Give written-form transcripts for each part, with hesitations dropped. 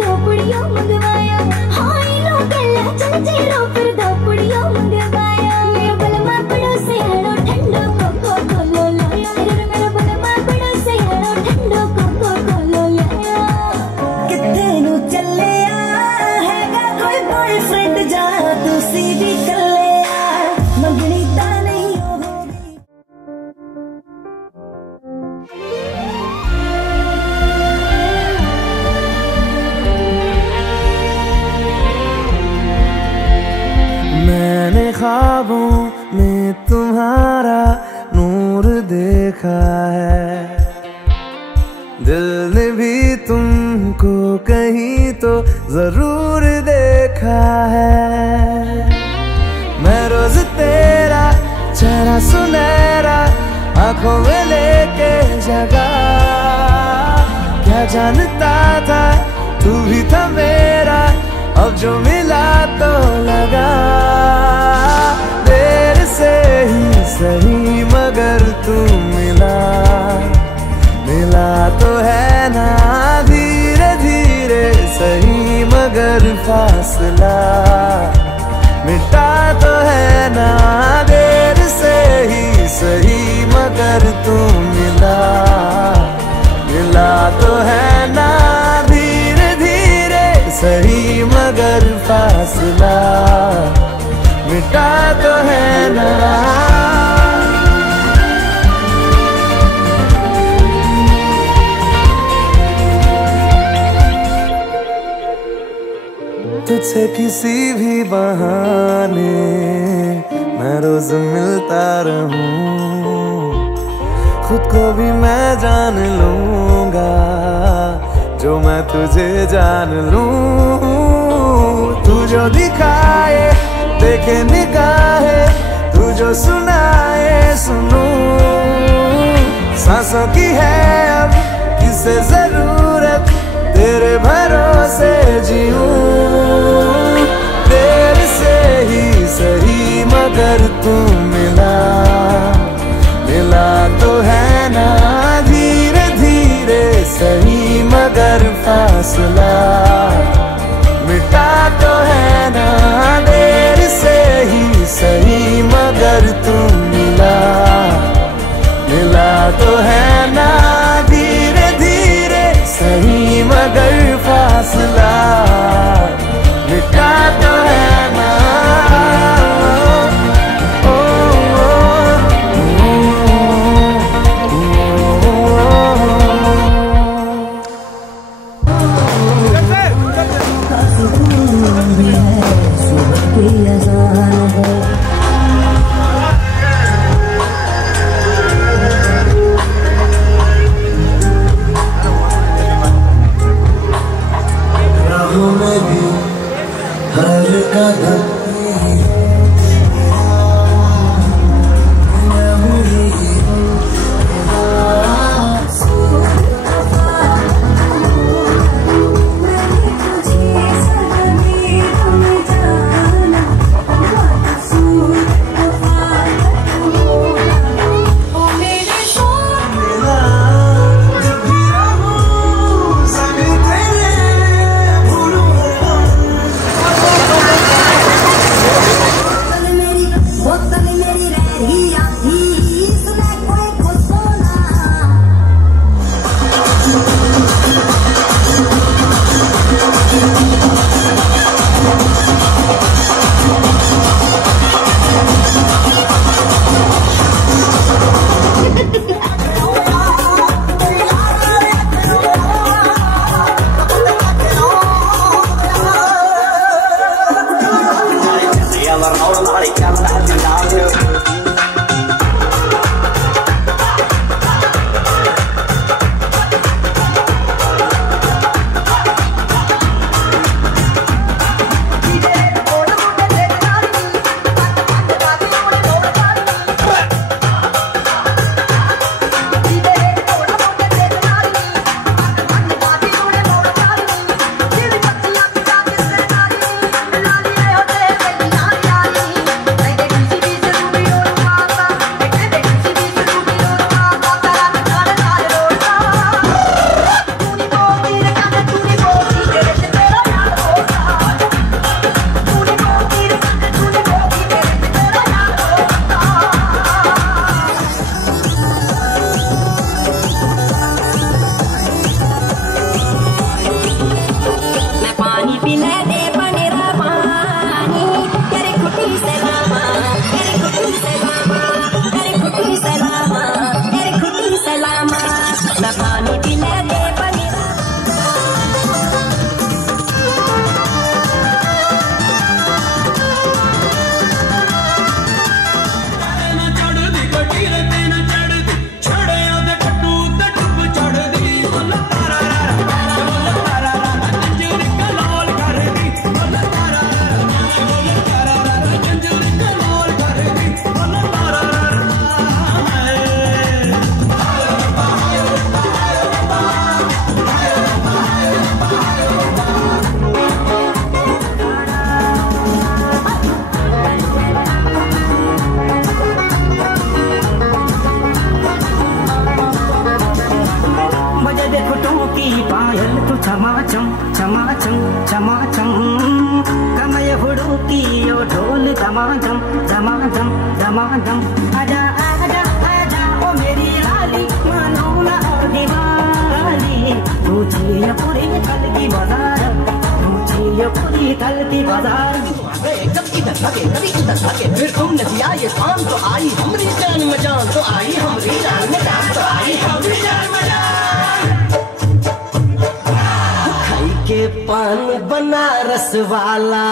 धोपड़ियों मंगवाया, हाय लो गला चल जेरो फिर धोपड़ियों मंगवाया। मेरा बलमा पड़ोसे हेलो ठंडो कोको कोलो लाया, मेरा बलमा पड़ोसे हेलो ठंडो कोको कोलो लाया। किथे नु चले हैगा कोई बॉयफ्रेंड जा तुसी भी चले मंगनी ता नहीं होगी। मैंने ख्वाबों में तुम्हारा नूर देखा है, दिल ने भी तुमको कहीं तो जरूर देखा है। मैं रोज तेरा चेहरा सुनहरा आंखों में लेके जगा, क्या जानता था तू भी था मेरा, अब जो मिला तो लगा। देर से ही सही मगर तू मिला, मिला तो है ना धीरे धीरे सही मगर फासला मिटा तो है ना। देर से ही सही मगर तू मिला, मिला तो है ना धीरे धीरे सही मगर फासला मिटा तो है ना। तुझसे किसी भी बहाने मैं रोज मिलता रहूं, खुद को भी मैं जान लूंगा जो मैं तुझे जान लूं। तू जो दिखाए देखे निगाहे, तू जो सुनाए सुनूं, सांसों की है अब किसे जरूरत तेरे भरोसे जीऊं। देर से ही सही मगर तू मिला, मिला तो है ना धीरे धीरे सही मगर फासला मिटा तो है ना। देर से ही सही मगर तू मिला, मिला तो है ना धीरे धीरे सही मगर फासला मिटा तो है ना। चमाचम कमय हुड़ूकी यो ढोल दमादम दमादम दमादम। आजा आजा आजा ओ मेरी लाली मानो ना और दीवाली, पूछी ये पूरी कल की बाजार, पूछी ये पूरी कल की बाजार। कभी इधर भागे कभी उधर भागे फिर तुम नदिया ये शाम तो आई हमरी जान में जान तो आई हमरी जान में जान तो आई हमरी जान में जान। खाई के पान बनारस वाला,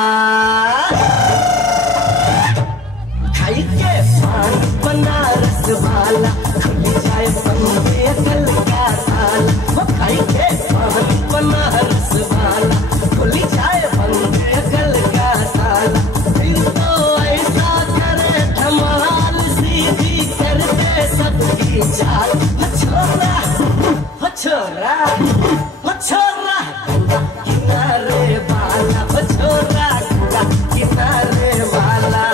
खाई के पान बनारस वाला, खुल जाए बंदे कल का ताला। खाई के पान बनारस वाला, खुल जाए बंदे कल का ताला। दिल तो ऐसा करे धमाल सीधी कर दे सबकी चाल। छोरा छोरा छोरा किनारे वाला, छोरा किनारे वाला।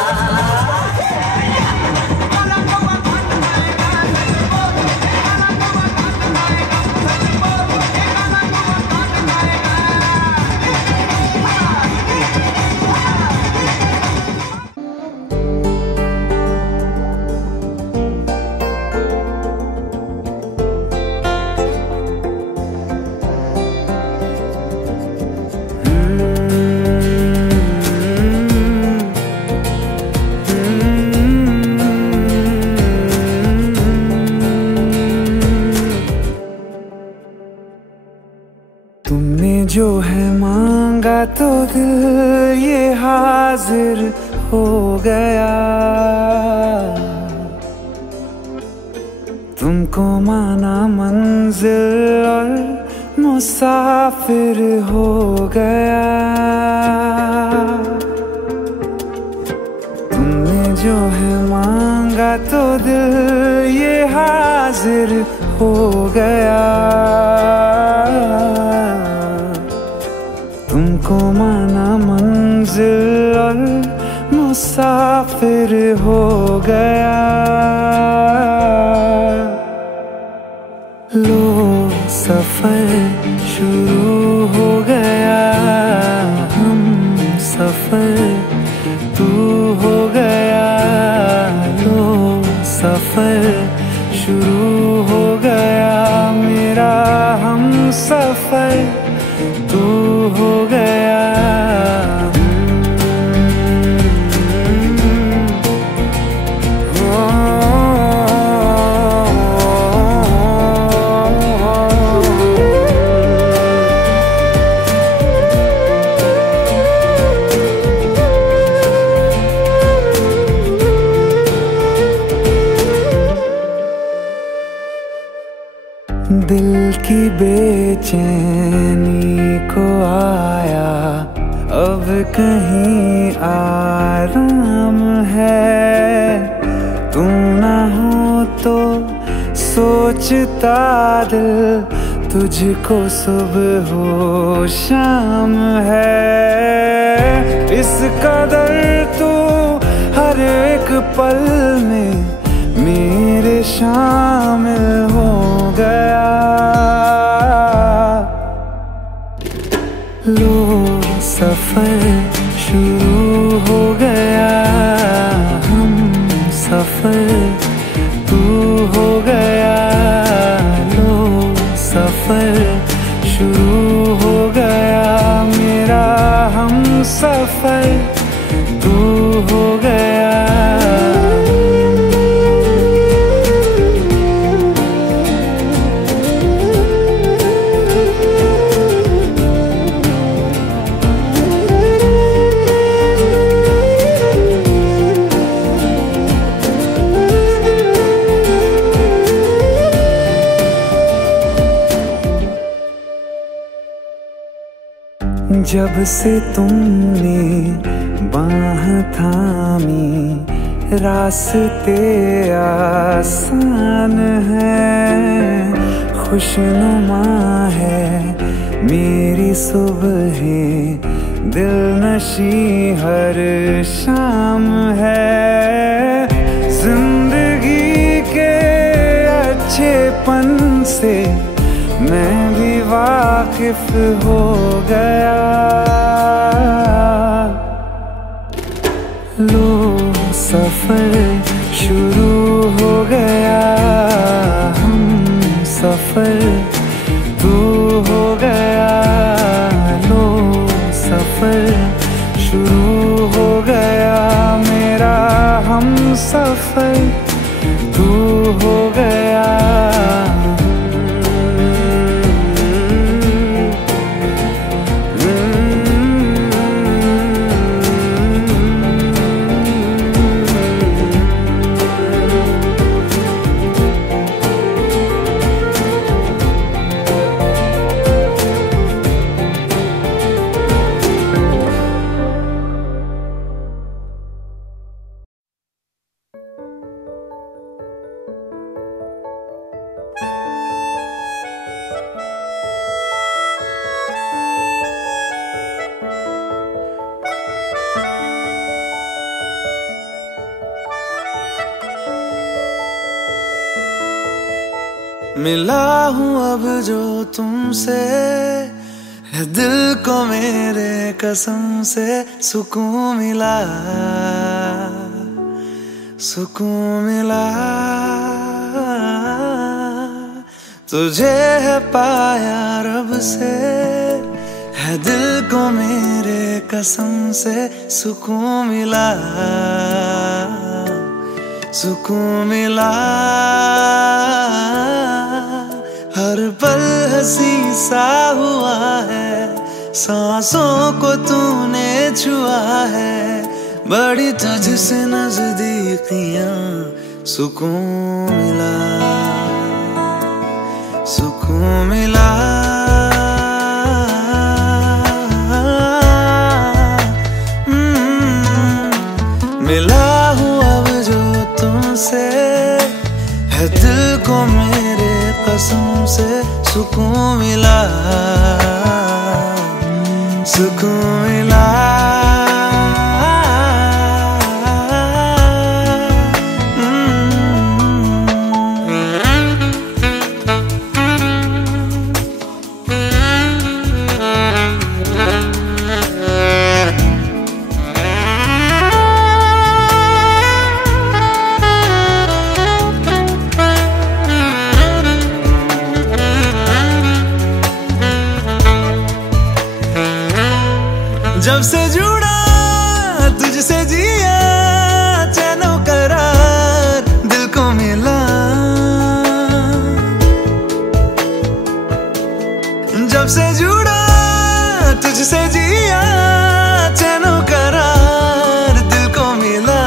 तुमने जो है मांगा तो दिल ये हाजिर हो गया, तुमको माना मंजिल और मुसाफिर हो गया। तुमने जो है मांगा तो दिल ये हाजिर हो गया, तुमको माना मंजिल और मुसाफिर हो गया। लो सफर शुरू हो गया, हम सफर तू हो गया। लो सफर शुरू हो गया, मेरा हम सफर तू हो गया। दिल की बेचैनी को आया अब कहीं आराम है। तुम ना हो तो सोचता दिल तुझको सुबह हो शाम है। इस कदर तू हर एक पल में मेरे शामिल हो गया। लो सफर शुरू हो गया, हम सफर तू हो गया। लो सफर शुरू हो गया, मेरा हम सफर तू हो गया। जब से तुमने बाह थामी रास्ते आसान है। खुशनुमा है मेरी सुबहें, दिल नशी हर शाम है। जिंदगी के अच्छेपन से मैं भी वाकिफ हो गया। सफर शुरू हो गया, हम सफर तू हो गया, लो सफर शुरू हो गया मेरा, हम सफर तू हो गया। मिला हूँ अब जो तुमसे, है दिल को मेरे कसम से सुकून मिला, सुकून मिला। तुझे है पाया रब से, है दिल को मेरे कसम से सुकून मिला, सुकून मिला। हर पल हंसी सा हुआ है, सांसों को तूने छुआ है, बड़ी तुझसे नजदीकियां सुकून मिला, सुकून मिला। मिला हूँ अब जो तुमसे, है दिल को मेरे कसम से सुकून मिला, सुकून मिला। जब से जुड़ा तुझसे जिया, चैनो करार दिल को मिला। जब से जुड़ा तुझसे जिया, चैनो करार दिल को मिला।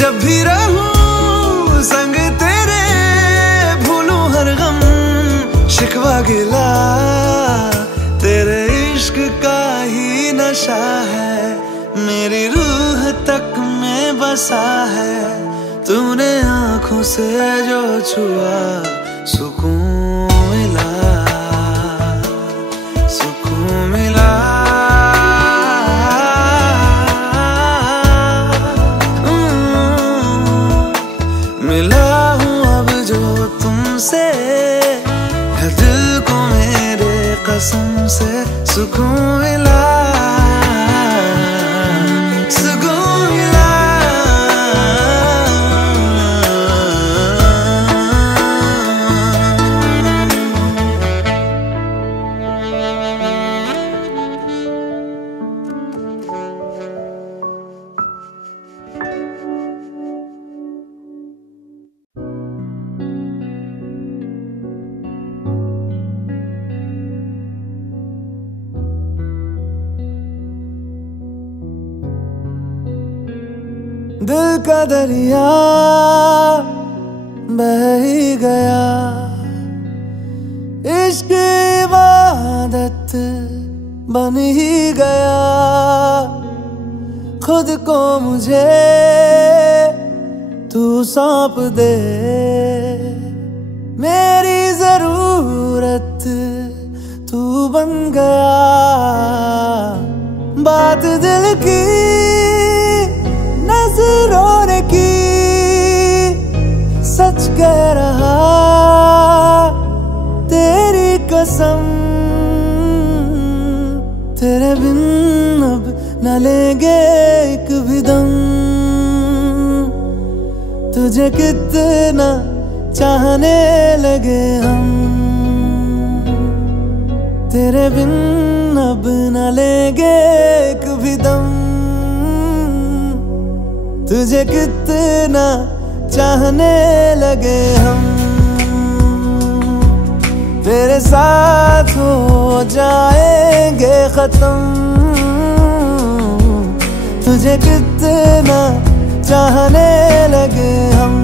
जब भी रहूं संग तेरे, भूलूं हर गम शिकवा गिला, तेरे इश्क का ही नशा है, मेरी रूह तक में बसा है। तूने आंखों से जो छुआ, सुकून मिला, सुकून मिला। मिला हूँ अब जो तुमसे, है दिल को मेरे कसम से सुकून मिला, सुकून मिला। दिल का दरिया बह ही गया, इश्क इबादत बन ही गया। खुद को मुझे तू सौंप दे, मेरी जरूरत तू बन गया। बात दिल की नजरों ने की, सच कह रहा तेरी कसम। तेरे बिन अब न लेंगे एक भी दम। तुझे कितना चाहने लगे हम, तेरे बिन अब न लेंगे एक भी दम। तुझे कितना चाहने लगे हम, तेरे साथ हो जाएंगे खत्म। तुझे कितना चाहने लगे हम,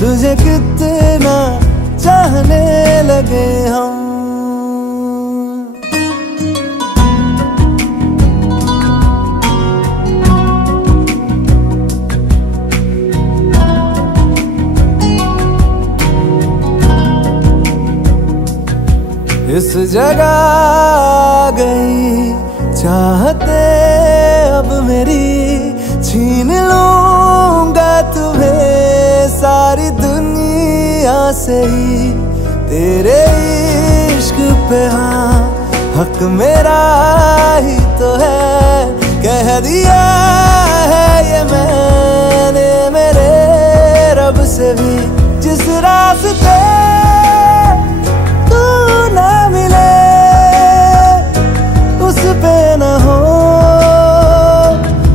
तुझे कितना चाहने लगे हम। इस जगह आ गई चाहते अब मेरी, छीन लूंगा तुम्हें सारी दुनिया से ही। तेरे इश्क पे हाँ हक मेरा ही तो है, कह दिया है ये मैंने मेरे रब से भी। जिस रास्ते ना मिले उस पे न हो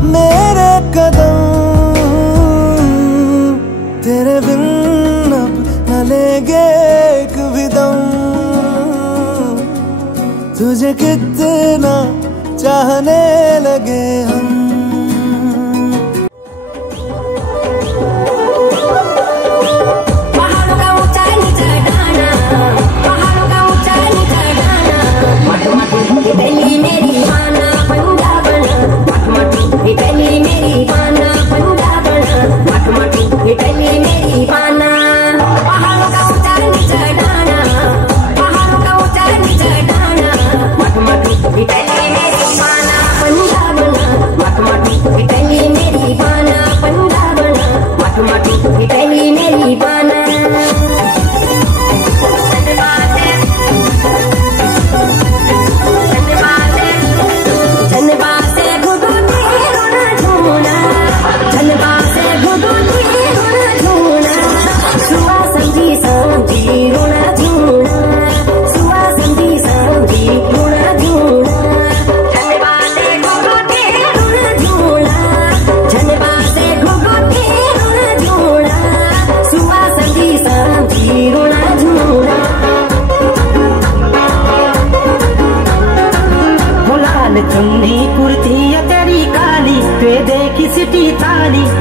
मेरे कदम, तेरे बिन अब न लेंगे एक भी दम। तुझे कितना चाहने लगे हम।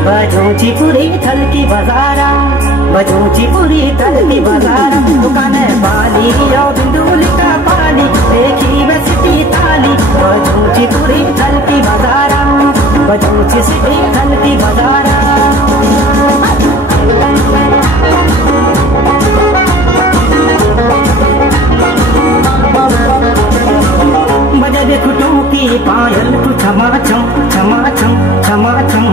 बजूची पूरी थल की बाजारा, बजूची पूरी थल की बाजारा। दुकान बाली और बिंदुल का पाली, देखी मैं सिटी थाली। बजूची पूरी थल की बाजारा, बजूची सिटी थल की बाजारा। बजे खुटू की पायल तू छमा छम छमा छम छमा छम।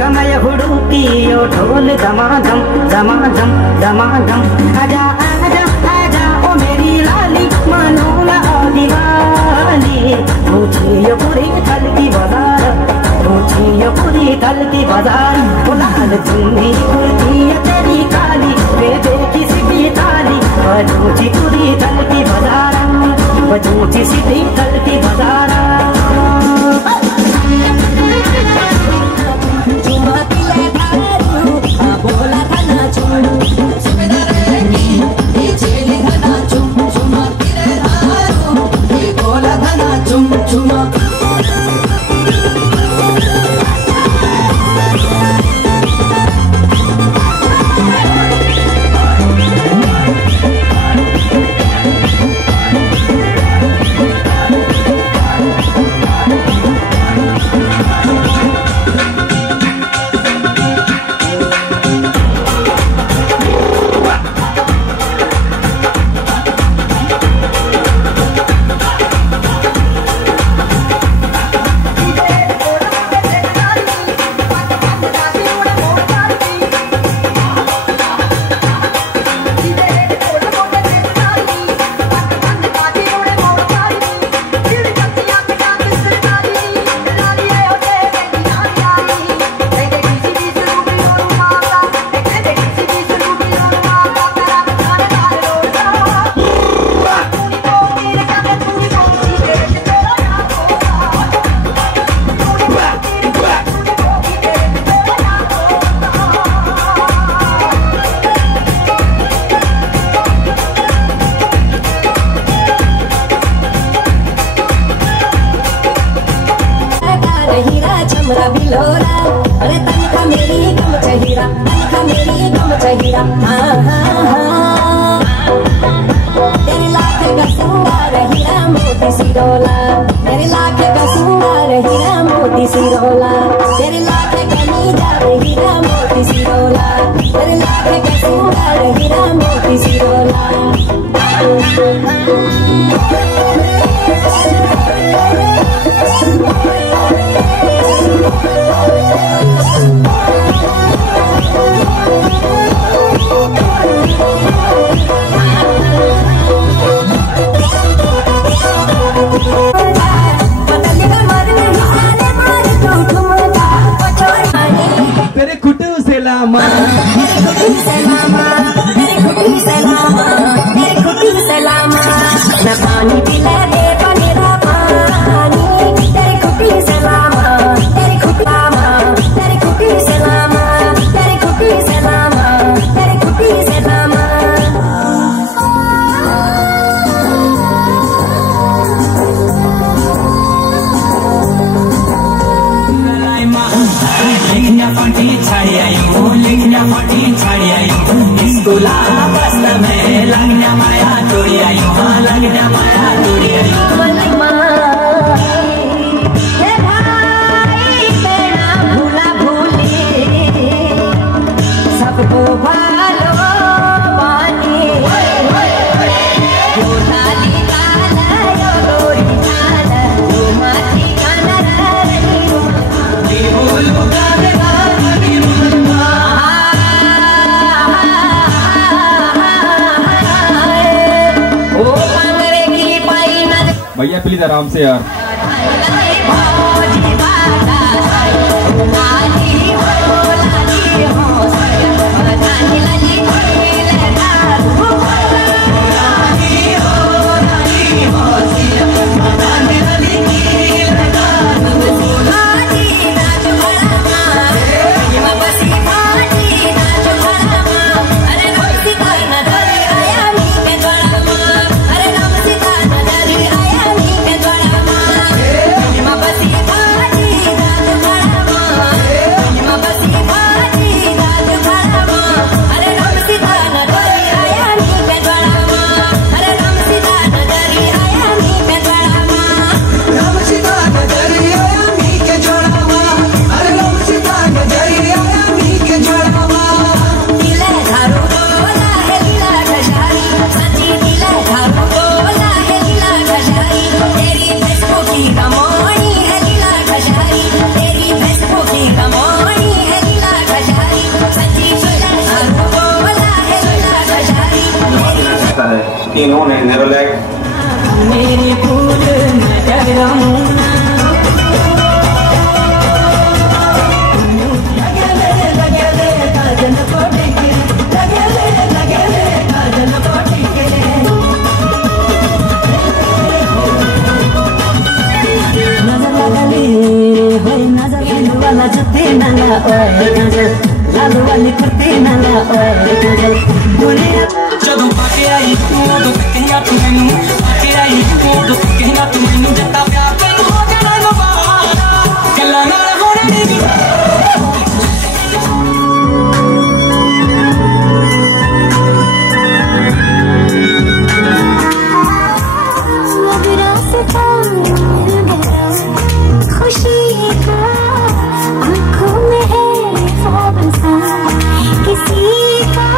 कमय हुडू की ओ ढोल दमादम दमादम दमादम। आजा आजा आजा ओ मेरी लाली, मानो ना दीवानी। पूछी ये पूरी थल की बाजार, पूछी ये पूरी थल की बाजार। लाल चुन्नी कुर्ती तेरी काली, बेटे की सीधी ताली। बजूची पूरी थल की बाजार, बजूची सीधी थल की बाजार। हमरा बिलोरा अरे तनखा मेरी गम चहीरा तनखा मेरी गम चहीरा तेरे लाख का सुंदर हीरा मोती सिरोला तेरे लाख का सुंदर हीरा मोती सिरोला तेरे लाख का नीजार हीरा मोती सिरोला तेरे लाख का सुंदर हीरा मोती सिरोला तेरे खुटू से लामा तेरे खुटू से लामा तेरे खुटू से लामा तेरे खुटू से लामा मैं पानी पिला दे पनेरा पानी तेरे खुटू से लामा तेरे खुटू लामा तेरे खुटू से लामा तेरे खुटू से लामा तेरे खुटू से लामा लिखना पार्टी छाड़ी आयु लिखना पार्टी छाड़ी आयु स्कूला बस में लगना माया तोड़ी आयु हाँ लगना माया तोड़ी आयु भूला भूली सबको भालो पानी जो लाली काला यो गोरी काला जो माथी काला रही भैया प्लीज आराम से यार इन्होंने नेरोलैक मेरे फूल नजराना ਜਦੋਂ ਪਾਕੇ ਆਈ ਤੂੰ ਉਦੋਂ ਤੱਕਿਆ ਤੂੰ ਮੈਨੂੰ ਪਾਕੇ ਆਈ ਤੂੰ ਉਦੋਂ ਤੱਕਿਆ ਤੂੰ ਮੈਨੂੰ ਜੱਟਾ ਪਿਆਰ ਤੈਨੂੰ ਹੋ ਜਾਣਾ ਨਵਾਰਾ ਗੱਲਾਂ ਨਾਲ ਹੋਣਾ ਨਹੀਂ खुशी का आंखों में है ख्वाब सा किसी का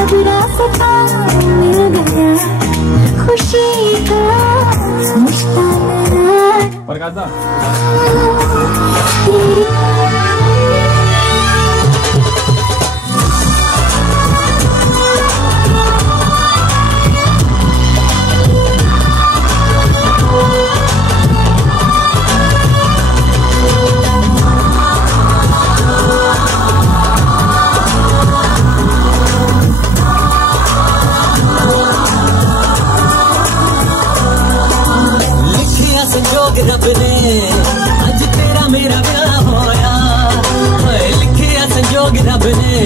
अब रास्ता मिल गया खुशी का मुश्ताना परगाजा संजोग रब ने अज तेरा मेरा ब्याह होया लिखिया संजोग रब ने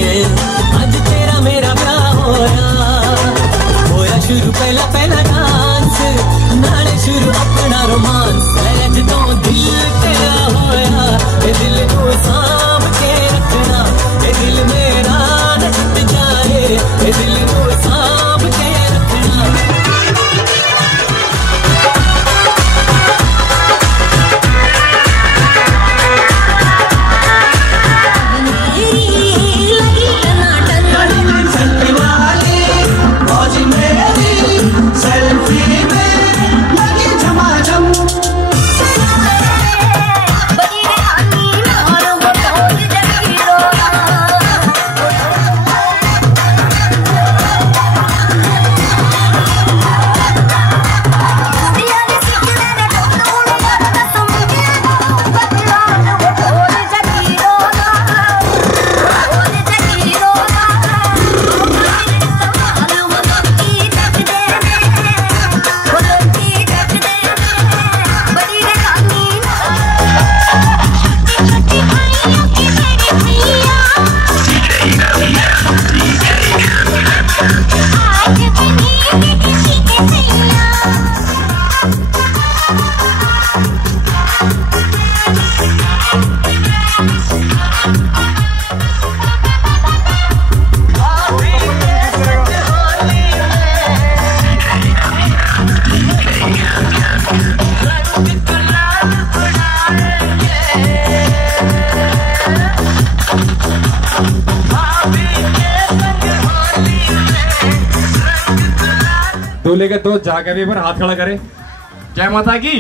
अज तेरा मेरा ब्याह होया शुरू पहला पहला डांस नाले शुरू अपना रोमांस अज तो दिल तेरा होया के दोस्त जाके भी पर हाथ खड़ा करे। जय माता की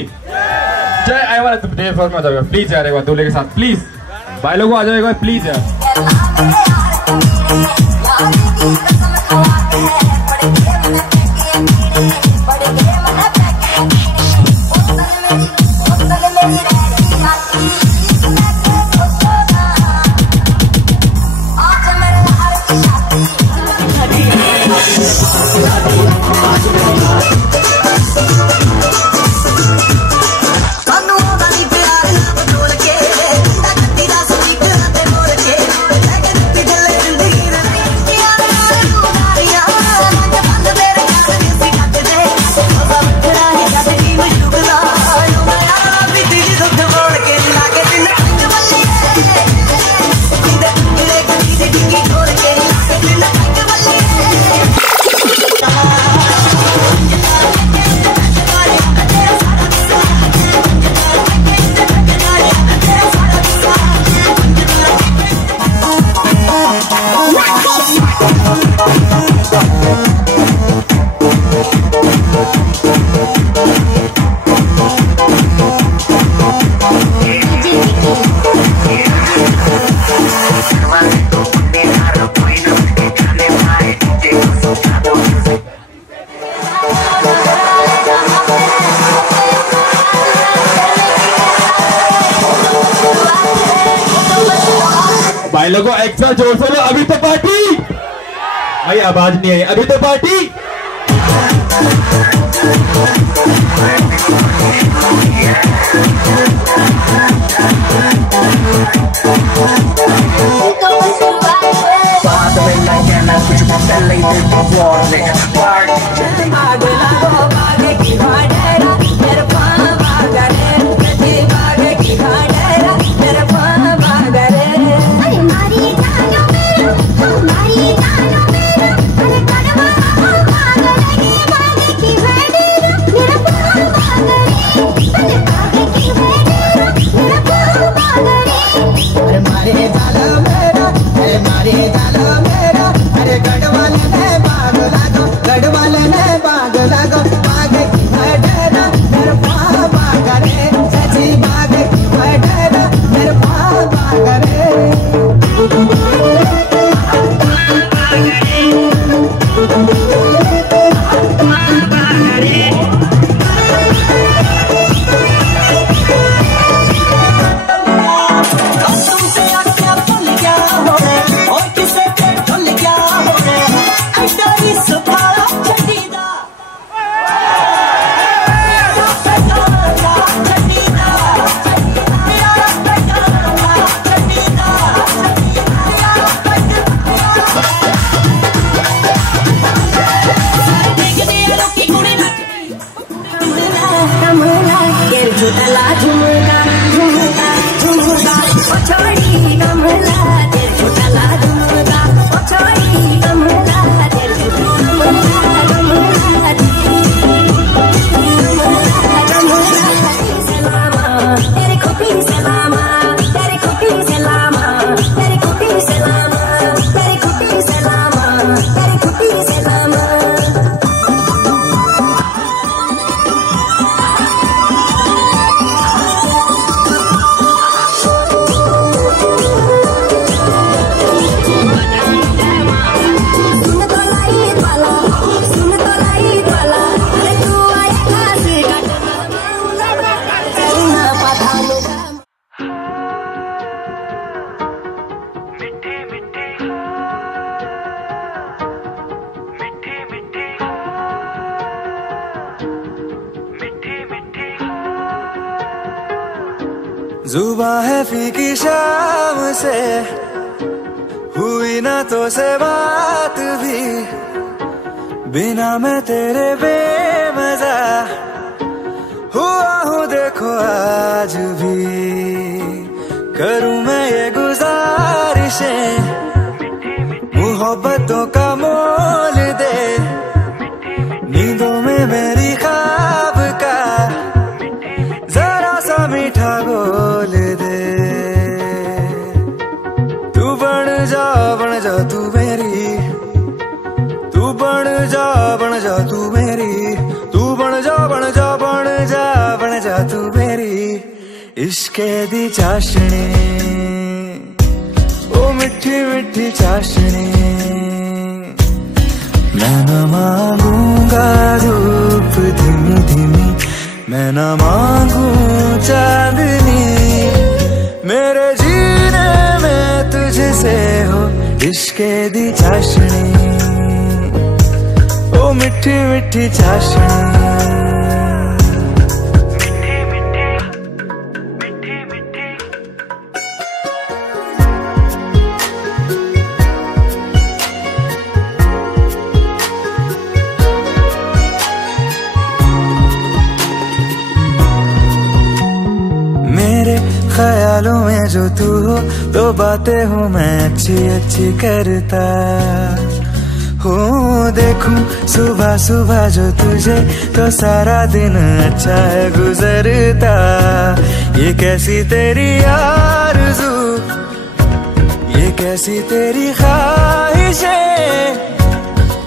जय। आए वाला तुम डे फॉर में जाओगे प्लीज यार, एक बार दूल्हे के साथ प्लीज। भाई लोगों आ जाओ एक बार प्लीज यार। भाई लोगों एक्स्ट्रा जोर से लो, अभी तो पार्टी। भाई आवाज नहीं आई, अभी तो पार्टी। बाद में ना कहना कुछ भी पहले ही दिल को वार्निंग पार्टी आगे लागो आगे की भाड़ेरा मेरे पाँव भागरे तेरे आगे की भाड़ेरा मेरे पाँव भागरे। अरे मारी जानो मेरा हमारी जानो मेरा अरे कड़वा भागरे आगे की भाड़ेरा मेरे पाँव भागरे अरे आगे की भाड़ेरा मेरे पाँव भागरे। अरे मारे जाला मेरा अरे मारे जाला मेरा अरे गढ़वाले ने बाग लागो गढ़वाले ने बाग लागो आगे की भाड़ेरा मेरे पाँव भागरे सची आगे की भाड़ेरा मेरे पाँव भागरे। झूठला झुमका झुमका झुमका ओ छोड़ी कमला तेरे झूठला झुमका ओ छोड़ी कमला तेरे झूठला कमला सलामा तेरे खुटी सलामा तेरे खुटी सलामा तेरे खुटी सलामा तेरे खुटी सलामा तेरे खुटी सलामा। जुबां है फीकी शाम से हुई ना तो से बात भी बिना मैं तेरे बेमजा हुआ हूँ देखो आज भी। करूँ मैं ये गुजारिशें मोहब्बतों का मोल दे नींदों में मेरी ख्वाब का जरा सा मीठा बोल दे। तू बन जा तू मेरी तू बन जा तू मेरी इश्के दी चाशनी, ओ मिठी मिठी चाशनी। मैं न मांगूंगा धूप धीमी धीमी, मैं न मांगू चांदनी, मेरे जीने में तुझसे हो इश्के दी चाशनी, ओ मिठी मिठी चाशनी। ख्यालों में जो तू हो तो बातें हूँ मैं अच्छी अच्छी करता हूँ। देखूं सुबह सुबह जो तुझे तो सारा दिन अच्छा है गुजरता। ये कैसी तेरी आरज़ू, ये कैसी तेरी ख्वाहिशें,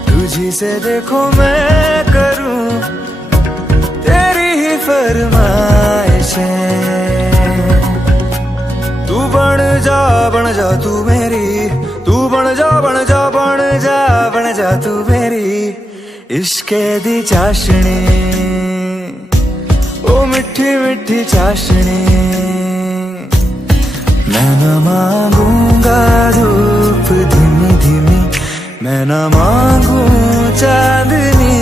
तुझी से देखो मैं करूँ तेरी ही फरमाइशें। तू बन जा तू मेरी, तू बन जा बन जा बन जा बन जा तू मेरी इश्के दी चाशनी, ओ मिठी मिठी चाशनी। मैं न मांगूंगा धूप धीमी धीमी, मैं न मांगू चांदनी,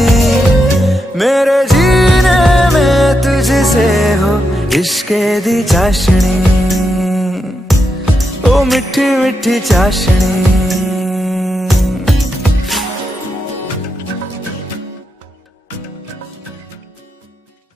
मेरे जीने में तुझसे हो इश्के दी चाशनी, ओ मिठी मिठी चाशनी।